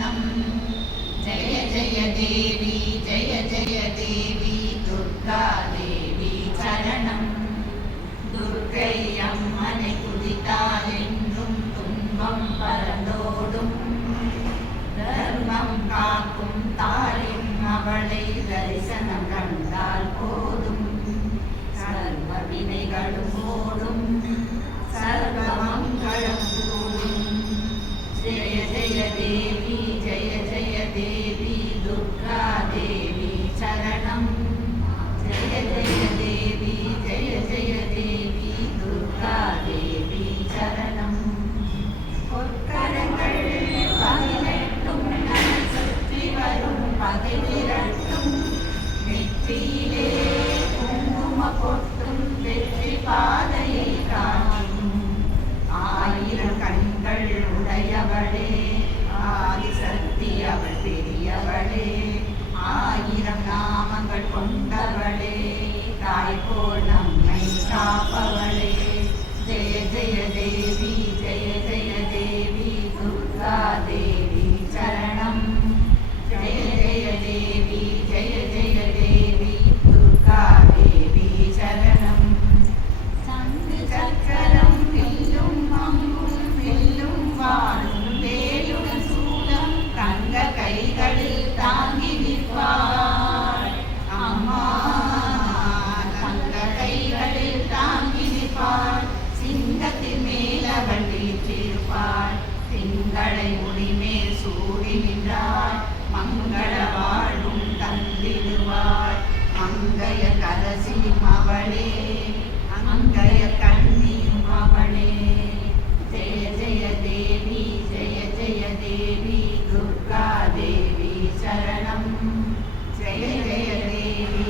சரணம் ஜெய ஜெய தேவி ஜெய ஜெய தேவி துர்கா தேவி சரணம். துர்கை அம்மனை குதித்தால் என்றும் துன்பம் பரந்தோடும். தர்மம் காக்கும் தாயும் அவளை தரிசனம் கண்டால் போதும். சர்வ வினைகளும் ஜெய ஜெய தேவி ஜெய பெரியவளே ஆயிரம் நாமங்கள் கொண்டவளே வீழ்வாள் திங்களை ஒளிமேல் சூடி நின்றாள் மங்கள வாழும் தந்திடுவாள் மங்கைய கரசியும் அவளே. மங்கைய கண்ணியும் அவளே. ஜெய ஜெய தேவி ஜெய ஜெய தேவி துர்கா தேவி சரணம். ஜெய ஜெய தேவி